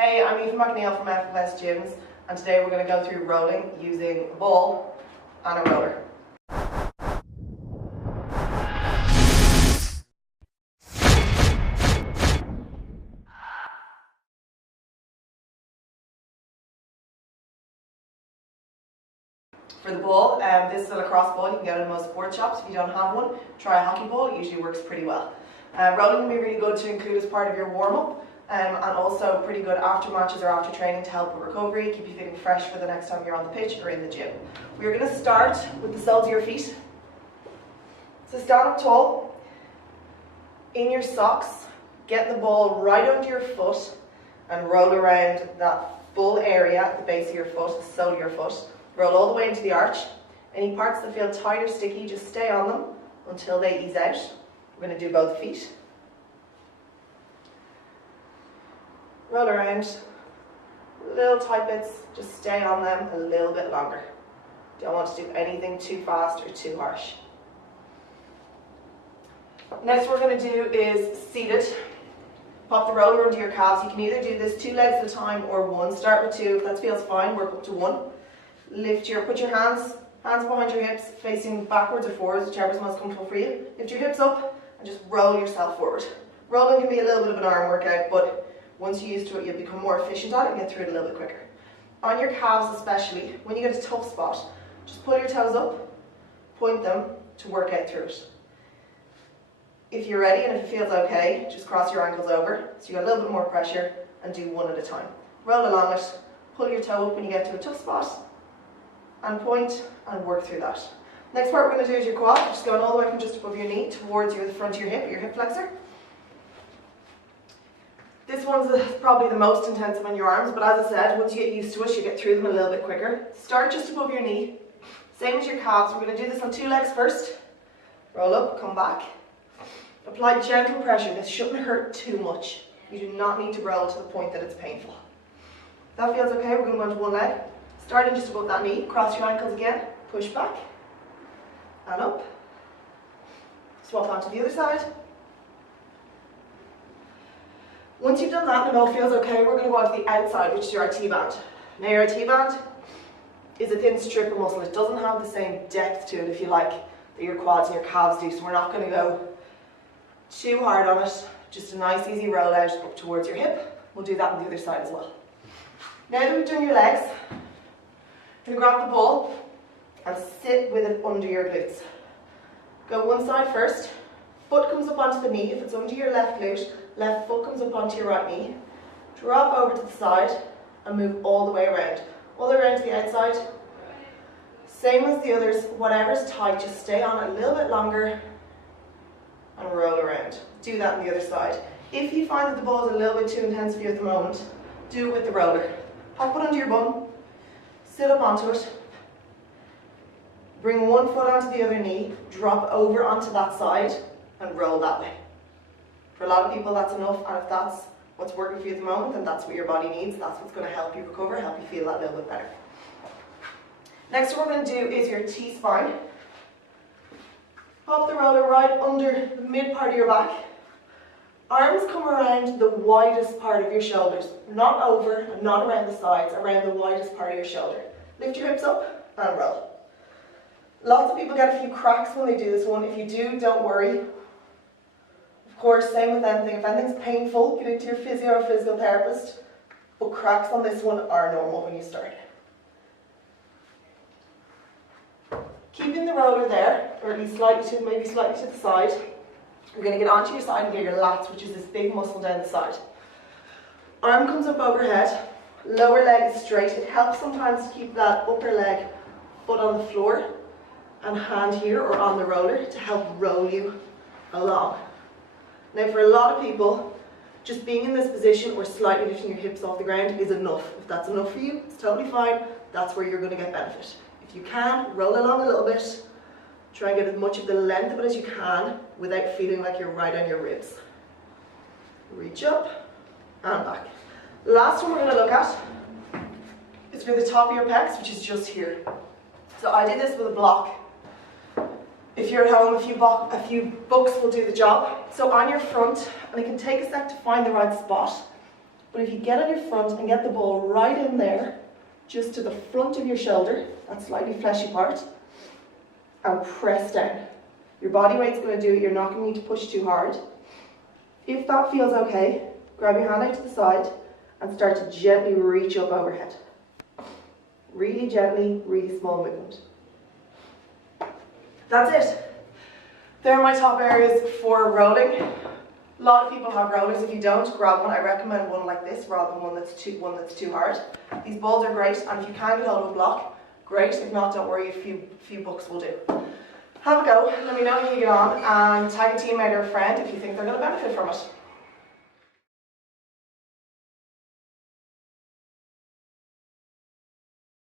Hey, I'm Aoife MacNeill from FFS Gyms, and today we're going to go through rolling using a ball and a roller. For the ball, this is a lacrosse ball. You can get it in most sports shops. If you don't have one, try a hockey ball. It usually works pretty well. Rolling can be really good to include as part of your warm-up. And also pretty good after matches or after training to help with recovery, keep you feeling fresh for the next time you're on the pitch or in the gym. We're going to start with the soles of your feet. So stand up tall, in your socks, get the ball right under your foot and roll around that full area at the base of your foot, the sole of your foot. Roll all the way into the arch. Any parts that feel tight or sticky, just stay on them until they ease out. We're going to do both feet. Roll around, little tight bits, just stay on them a little bit longer. Don't want to do anything too fast or too harsh. Next what we're going to do is seated. Pop the roller under your calves. You can either do this 2 legs at a time or one. Start with 2, if that feels fine, work up to 1. Put your hands behind your hips, facing backwards or forwards, whichever is most comfortable for you. Lift your hips up and just roll yourself forward. Rolling can be a little bit of an arm workout, but once you're used to it, you'll become more efficient at it and get through it a little bit quicker. On your calves especially, when you get a tough spot, just pull your toes up, point them to work out through it. If you're ready and if it feels okay, just cross your ankles over, so you got a little bit more pressure, and do 1 at a time. Roll along it, pull your toe up when you get to a tough spot, and point and work through that. Next part we're going to do is your quad, just going all the way from just above your knee towards the front of your hip flexor. This one's probably the most intensive on your arms, but as I said, once you get used to it, you get through them a little bit quicker. Start just above your knee. Same as your calves. We're going to do this on 2 legs first. Roll up, come back. Apply gentle pressure. This shouldn't hurt too much. You do not need to roll to the point that it's painful. If that feels okay, we're going to go into 1 leg. Starting just above that knee. Cross your ankles again. Push back. And up. Swap onto the other side. Once you've done that and it all feels okay, we're going to go on to the outside, which is your IT band. Now your IT band is a thin strip of muscle. It doesn't have the same depth to it, if you like, that your quads and your calves do, so we're not going to go too hard on it. Just a nice easy roll out up towards your hip. We'll do that on the other side as well. Now that we've done your legs, you're going to grab the ball and sit with it under your glutes. Go one side first. Foot comes up onto the knee. If it's under your left glute, left foot comes up onto your right knee. Drop over to the side and move all the way around. All the way around to the outside. Same as the others, whatever's tight, just stay on it a little bit longer and roll around. Do that on the other side. If you find that the ball is a little bit too intense for you at the moment, do it with the roller. Pop it under your bum, sit up onto it, bring one foot onto the other knee, drop over onto that side and roll that way. For a lot of people that's enough, and if that's what's working for you at the moment, then that's what your body needs. That's what's going to help you recover, help you feel that little bit better. Next what we're going to do is your T-spine. Pop the roller right under the mid part of your back. Arms come around the widest part of your shoulders, not over and not around the sides, around the widest part of your shoulder. Lift your hips up and roll. Lots of people get a few cracks when they do this one. If you do, don't worry. Of course, same with anything. If anything's painful, get into your physio or physical therapist. But cracks on this one are normal when you start. Keeping the roller there, or at least maybe slightly to the side. You're going to get onto your side and get your lats, which is this big muscle down the side. Arm comes up overhead. Lower leg is straight. It helps sometimes to keep that upper leg foot on the floor and hand here or on the roller to help roll you along. Now for a lot of people, just being in this position or slightly lifting your hips off the ground is enough. If that's enough for you, it's totally fine. That's where you're going to get benefit. If you can, roll along a little bit. Try and get as much of the length of it as you can without feeling like you're right on your ribs. Reach up and back. Last one we're going to look at is for the top of your pecs, which is just here. So I did this with a block. If you're at home, a few books will do the job. So on your front, and it can take a sec to find the right spot, But if you get on your front and get the ball right in there, just to the front of your shoulder, that slightly fleshy part, and press down. Your body weight's going to do it, you're not going to need to push too hard. If that feels okay, grab your hand out to the side and start to gently reach up overhead. Really gently, really small movement. That's it. There are my top areas for rolling. A lot of people have rollers. If you don't, grab one. I recommend one like this rather than one that's too hard. These balls are great, and if you can get hold of a block, great. If not, don't worry, a few books will do. Have a go. Let me know how you get on, and tag a teammate or a friend if you think they're going to benefit from it.